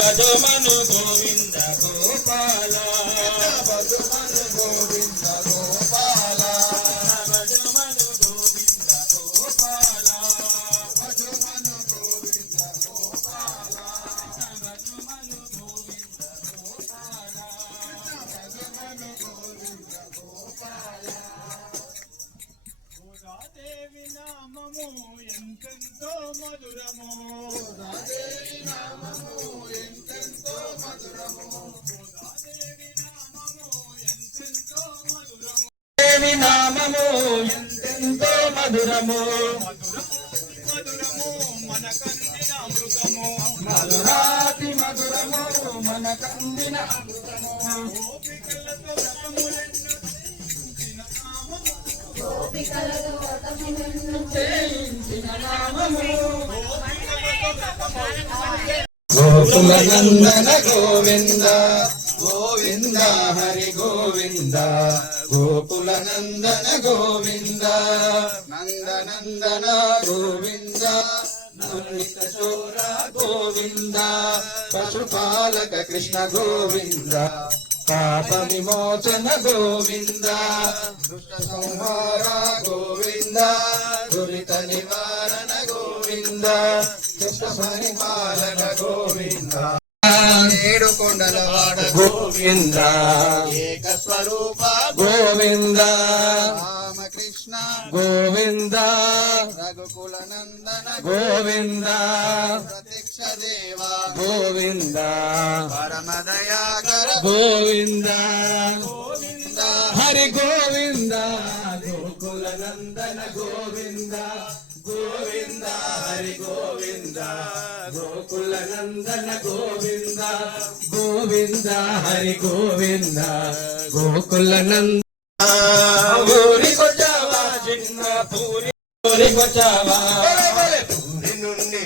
భజమను గోవింద గోపాల భజమను గోవింద గోపాల భజమను గోవింద గోపాల భజమను గోవింద గోపాల భజమను గోవింద గోపాల భజమను గోవింద గోపాల గోదాదేవి నామము ఎంతెంతో మధురము గోదాదేవి నామము ఎంతెంతో మధురము గోదాదేవి నామము ఎంతెంతో మధురము దేవి నామము ఎంతెంతో మధురము మధురము మన కందిన అమృతము మధురాతి మధురము మన కందిన అమృతము గోపికలతో వ్రతములెన్నో చేయించిన నామము గోపికలతో వ్రతములెన్నో చేయించిన నామము గోకుల నందన గోవింద గోవింద హరి గోవింద గోకుల నందన గోవింద నందనందన గోవింద మురళిక చోర గోవింద పశుపాలక కృష్ణ గోవింద పాప విమోచన గోవింద దుష్ట సంహార గోవింద దురిత నివారణ గోవింద కృష్ణ పరిపాలన గోవింద ఏడు కొండలవాడ గోవింద ఏక స్వరూప గోవింద రామకృష్ణ గోవింద రఘుకుల నందన గోవింద ప్రత్యక్ష దేవ గోవింద పరమదయాకర గోవింద గోవింద హరి గోవింద గోకుల నందన గోవింద గోవింద హరి గోవింద గోకుల నందన గోవింద గోవింద హరి గోవింద గోకుల నంద ఊరికొచ్చావా చిన్న పూరి ఊరికొచ్చావా పూరి నుండి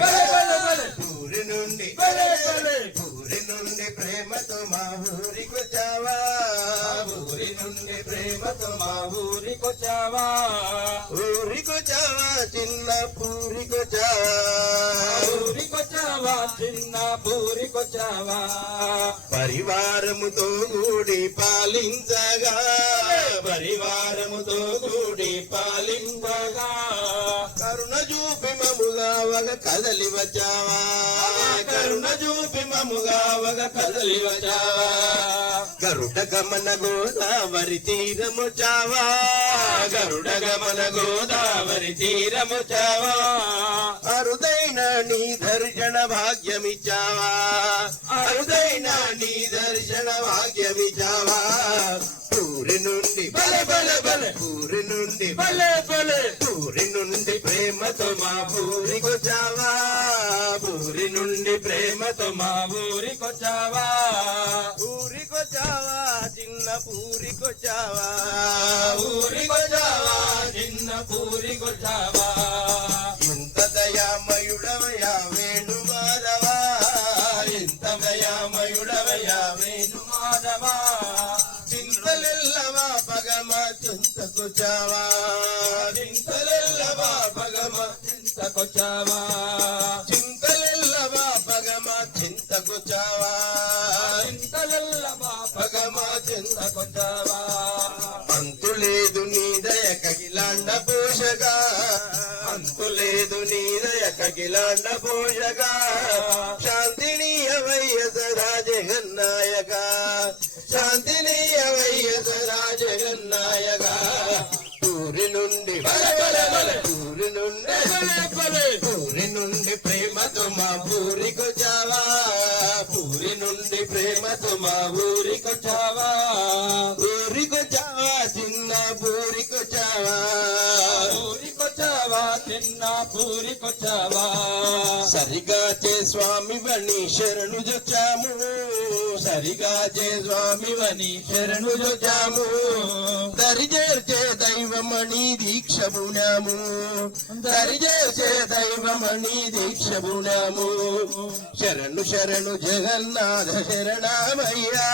పూరి నుండి పూరి నుండి ప్రేమతో మా ఊరికొచ్చావా ఊరి నుండి ప్రేమతో మా ఊరికొచ్చావా ఊరికొచ్చావా చిన్న పూరికొచ్చావా ఊరికొచ్చావా చిన్న పూరికొచ్చావా పరివారముతో కూడి పాలించగా పరివారముతో కూడి పాలింపగా కరుణ చూపి మముగా వగ కదలి వచ్చావా కరుణ చూపి మముగా ఒక కదలి వచ్చావా గరుడ గమన గోదావరి తీరము చావా గరుడ గమన గోదావరి తీరము చావా అరుదైన నీ దర్శన భాగ్యమిచ్చావా అరుదైన నీ దర్శన భాగ్యమిచ్చావా పూరి నుండి బలె బలె బలె పూరి నుండి బలె బలె పూరి నుండి ప్రేమతో మా పూరికొచ్చావా ఊరి నుండి ప్రేమతో మా ఊరికొచ్చావా పూరికొచ్చావా చిన్న పూరికొచ్చావా ఊరికొచ్చావా చిన్న పూరికొచ్చావా ఇంత దయామయుడవయా వేణు మాధవా ఇంత దయామయుడవయ్యా వేణు మాధవా చింతలెల్లవా పగమ చింతకొచ్చావా చింతలెల్లవా పగమ చింతకొచ్చావా చింతలెల్లవా పగమ చింతకొచ్చావా చింతలెల్లవా పగమ చింతకొచ్చావా అంతులేదు నీ దయ కగిలాండ పోషగా అంతులేదు నీ దయ కగిలాండ పోషగా శాంతినీయవయ్య సదా జగన్నాయక శాంతినీయవయ్య సదా జగన్నాయక పూరి నుండి బలె బలె బలె పూరి నుండి బలె బలె పూరి నుండి ప్రేమతో మా పూరికొచ్చావా పూరి నుండి ప్రేమతో మా ఊరికొచ్చావా పూరికొచ్చావా చిన్న పూరికొచ్చావా ఊరికొచ్చావా చిన్న పూరికొచ్చావా సరిగా చే స్వామి వని శరణు జొచ్చాము సరిగా చే స్వామివని శరణు జొచ్చాము దరిచేర్చే దైవమణి దీక్షబునాము దరిచేర్చే దైవమణి దీక్షబునాము శరణు శరణు జగన్నాథ శరణమయ్యా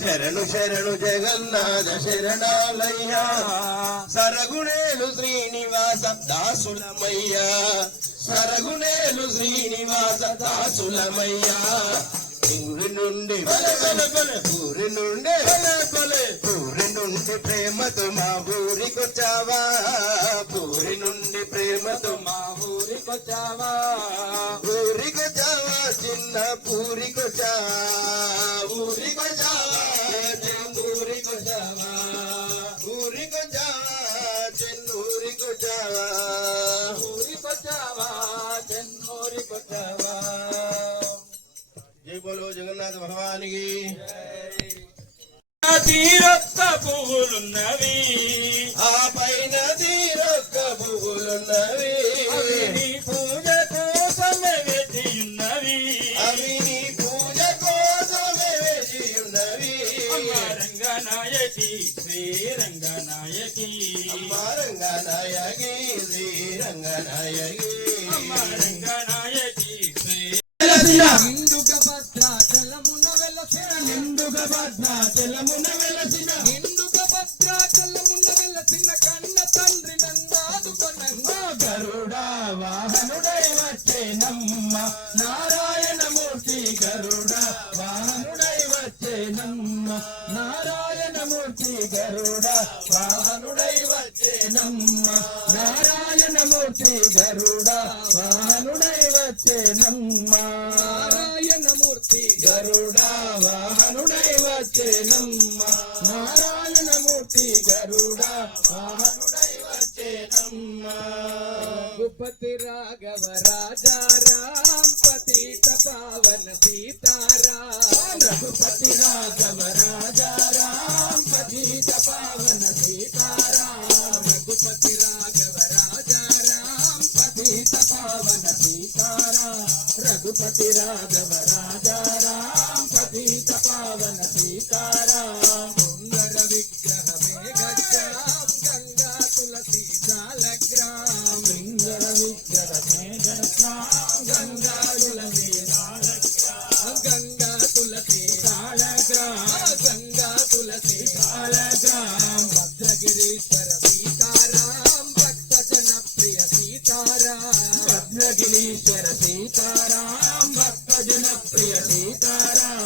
శరణు శరణు జగన్నాథ శరణాలయ్యా సరగుణేలు శ్రీనివాస దాసులమయ్యా సరగుణేలు శ్రీనివాస దాసులమయ్యా నుండి బలే బలే బలే ఊరి నుండి బలే బలే ఊరి నుండి ప్రేమతో మా ఊరికొచ్చావా ఊరి నుండి ప్రేమతో మా ఊరికొచ్చావా ఊరికొచ్చావా చిన్న పూరికొచ్చావా ఊరికొచ్చావా ఊరికొచ్చావా ఊరికొచ్చావా చెన్నూరికొచ్చావా ఊరికొచ్చావా చెన్నూరికొచ్చావా జై బోలో జగన్నాథ భగవానికి తీరొక్క పువ్వులున్నవి ఆ పైన తీరొక్క పువ్వులున్నవి అవి నీ పూజ కోసమే వేచియున్నవి అవి నీ పూజ కోసమే వేచి ఉన్నవి అమ్మ రంగనాయకి శ్రీ రంగనాయకి అమ్మ రంగనాయకి శ్రీ రంగనాయకి అమ్మ రంగనాయకి శ్రీ నిండుగ భద్రాచలమున వెలసిన నిండుగ భద్రాచలమున వెలసిన నిండుగ భద్రాచలమున వెలసిన కన్న తండ్రి నన్నాదుకొనంగా గరుడా వాహనుడై వచ్చేనమ్మ నారాయణమూర్తి గరుడా వాహనుడై వచ్చేనమ్మ నారాయణమూర్తి గరుడా వాహనుడై వచ్చేనమ్మ నారాయణమూర్తి గరుడా వాహనుడై వచ్చేనమ్మ నారాయణమూర్తి గరుడా వాహనుడై వచ్చేనమ్మ నారాయణమూర్తి గరుడా వాహనుడై వచ్చేనమ్మ రఘుపతి రాఘవ రాజా రాం పతిత పావన సీతారాం రఘుపతి రాఘవ రాజా రాం పతిత పావన సీతారాం రఘుపతి రాఘవ రాజా రాం పతిత పావన సీతారాం రఘుపతి రాఘవ రాజా రాం పతిత పావన సీతారాం సుందర విగ్రహమే గజాం గంగా తులసి జాలగ్రాం సుందర విగ్రహమే గజాం గంగాయుల గంగా తులసి గంగా తులసి కాళగ్రాం భద్రగిరీశ్వర సీతారాం భక్త జన ప్రియ సీతారాం భద్రగిరీశ్వర సీతారాం భక్తజన ప్రియ సీతారాం